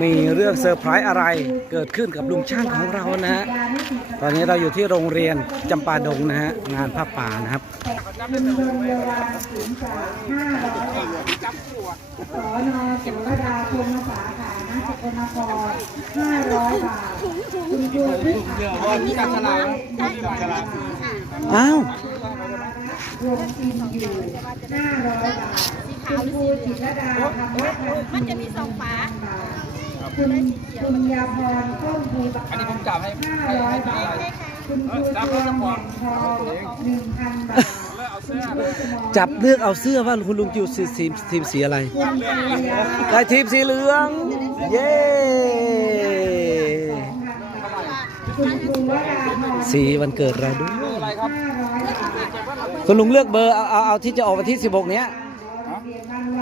มีเรื่องเซอร์ไพรส์อะไรเกิดขึ้นกับลุงช่างของเรานะฮะ ตอนนี้เราอยู่ที่โรงเรียนจำปาดงนะฮะ งานผ้าป่านะครับคุณดนเยาวาสินจากห้าร้อยบาทสอนอสุรดาพงศาขานะสกลนครห้าร้อยบาทคุณครูพิษมีจับฉลากจับฉลากอ้าวรวมทีมอยู่ห้าร้อยบาทคุณครูจิตรดาธรรมพันธ์มันจะมีสองฝาบาท คุณคุณยาพรต้นภูบาอันนี้ผมจับให้ห้าให้ร้อยให้บาอะไรทคุณครูจวงแห่งทองหนึ่งพันบาทแล้วเอาเสื้อเลยจับเลือกเอาเสื้อว่าคุณลุงจิวสีทีมทีมสีอะไร คุณปายาได้ทีมสีเหลือง เย้ คุณครูวราพรสีวันเกิดเราด้วยอะไรครับคุณลุงเลือกเบอร์เอาเอาเอาที่จะออกวันที่ 16 เนี้ย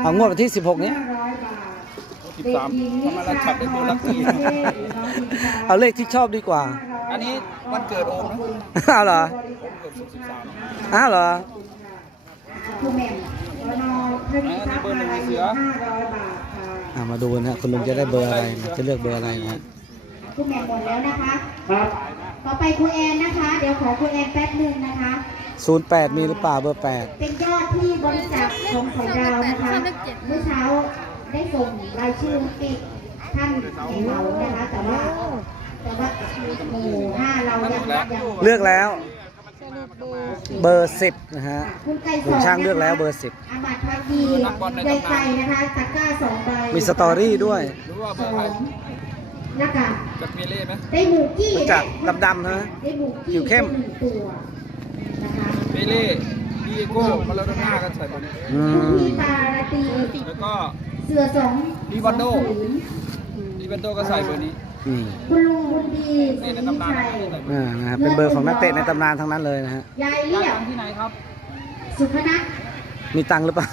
เอางวดวันที่ 16 เนี้ย สิบสามทำไมเราจับได้ตัวลักกี้เอาเลขที่ชอบดีกว่า อันนี้วันเกิดโอมนะอ้าวเหรอโอมเกิดสุขสิบสามอ้าวเหรอคุณแม่นอเพิ่มทรัพย์อะไรอยู่ห้าร้อยบาทค่ะอ่ามาดูนะคุณลุงจะได้เบอร์อะไรนะจะเลือกเบอร์อะไรนะคุณแม่หมดแล้วนะคะต่อไปครูแอนนะคะ เดี๋ยวขอครูแอนแป๊บหนึงนะคะ08 มีหรือเปล่าเบอร์เป็นยอดที่บริจาคของไข่ดาวนะคะเมื่อเช้า ได้ส่งรายชื่อปิดท่านให้เรานะคะแต่ว่าแต่ว่าหมู่ห้าเรายังยัง8เลือกแล้ว เบอร์10นะฮะคุณไก่สลุองช่างเลือกแล้วเบอร์อาบัตพักดีไก่ไก่นะคะตะกร้าสองใบ10มีสตอรี่ด้วยรู้ว่าเบสออร์ใครงแล้วก็จับเมเล่ไหมได้หมูกี้รู้จักดำๆนะได้หมูกี้ผิวเข้มหนึ่งตัวนะคะเมเล่ดีโก้มาแล้วหน้ากันใส่ตัวนี้อืคุณมพี่ปาราตรีแล้วก็เสือสองดีวันโด สองผืนดีเวนโดก็ใส่เบอร์นี้นี่คุณลุงบุญดีศรีนี่ในตำนานชัยอ่านะฮะเป็นเบอร์ของนักเตะในตำนานทั้งนั้นเลยนะฮะยายย้าเรียยบทำที่ไหนครับ สุพนัทมีตังค์หรือเปล่า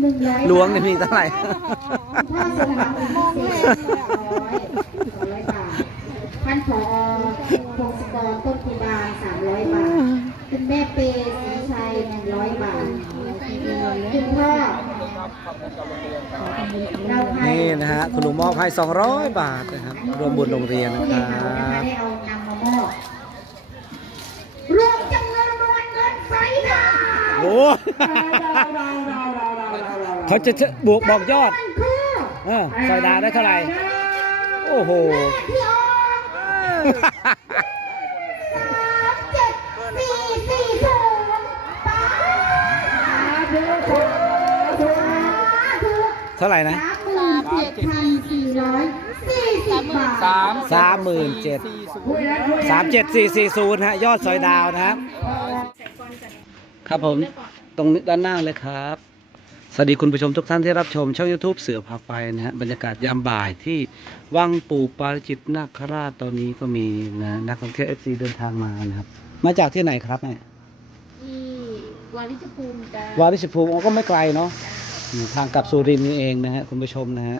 หนึ่งร้อยล้วงนี่มีเท่าไหร่ พ่อสมบัติพิเศษร้อยสองร้อยบาทท่านผอพงศกรต้นคูบาสามร้อยบาทคุณแม่เปย์ นครับเราให้นี่นะฮะคุณลุงมอบให้ 200 บาทนะครับ รวมบุญโรงเรียนนะผู้คใหญ่รัเรานะคะบได้เอานำมามอบรวมจำนวนรางวัลเงินไฟดาวโอ้เขาจะบวกบอกยอดคือเออใส่ดาวได้เท่าไหร่ โอ้โห พี่ออมสามเจ็ดสี่สี่ศูนย์สาธุสาธุ เท่าไหร่นะสามหมื่นเจ็ดพันสี่ร้อยสี่สิบบาทสามสามหมื่นเจ็ดสี่ศูนย์คุยแล้วคุยแล้วสามเจ็ดสี่สี่ศูนย์ฮะยอดสอยดาวนะครับ ครับผมตรงนี้ด้านหน้าเลยครับ สวัสดีคุณผู้ชมทุกท่านที่รับชม ช่อง YouTube เสือพาไปนะฮะบรรยากาศยามบ่ายที่วังปู่ปาริจิตนาคราชตอนนี้ก็มีนะนักท่องเที่ยว FC เดินทางมานะครับ มาจากที่ไหนครับแม่ที่วาริชภูมิจะวาริชภูมิอ๋อก็ไม่ไกลเนาะอยู่ ทางกลับสุรินทร์นี่เองนะฮะคุณผู้ชมนะฮะ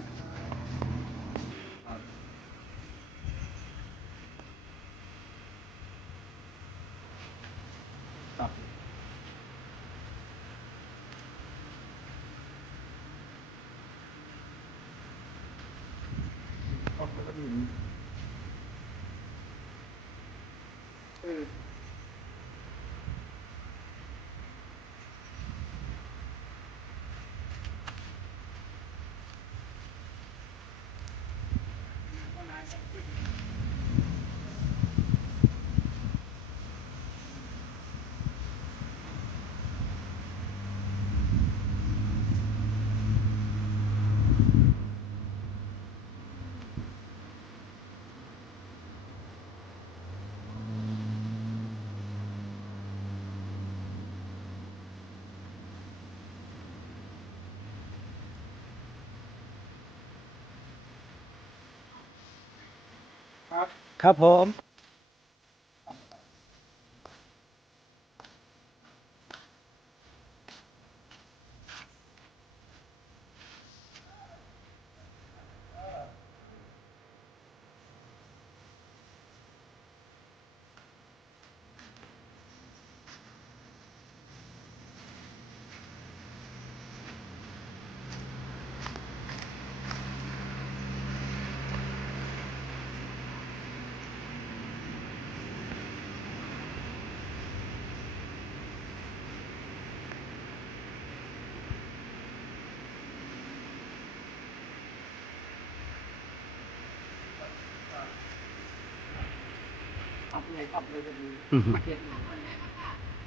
ครับ ครับผม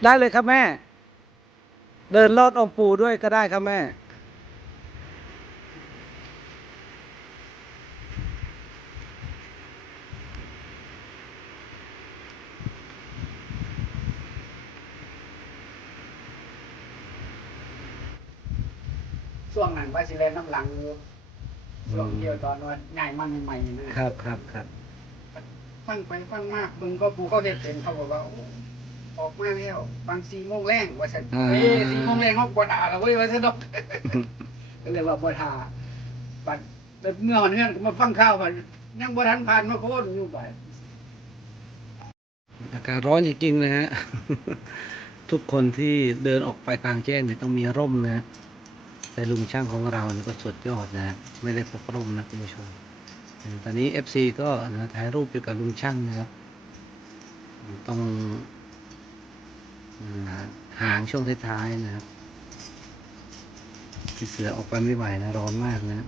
ได้เลยครับแม่ เดินลอดองค์ปูด้วยก็ได้ครับแม่ ช่วงนั้นว่าสิแลนน้ำหลังอยู่ช่วงเดียวตอนว่าง่ายมันใหม่ๆนะครับครับครับ ฟังไปฟังมากมึงก็ปูเขาเด็ดเป็นเขาบอกว่าโอ้ออกมาแล้วบางสี่โมงแรงว่าฉันอ่าเอ้ยสี่โมงแรงเขาบวด่าเราเว้ยว่าฉันดอกก็เลยว่าบวด่าบัดแต่เมื่อวันนี้ก็มาฟังข้าวมันยังบวทันผ่านมาโคตรอยู่ไปอากาศร้อนจริงๆนะฮะทุกคนที่เดินออกไปกลางแจ้งเนี่ยต้องมีร่มนะ แต่ลุงช่างของเราเนี่ยก็สุดยอดนะ ไม่ได้พกร่มนะคุณผู้ชมเออ ตอนนี้ FC ก็ถ่ายรูปอยู่กับลุงช่างนะครับต้องห่าหางช่วงท้ายๆนะครับเสือออกไปไม่ไหวนะ ร้อนมากนะ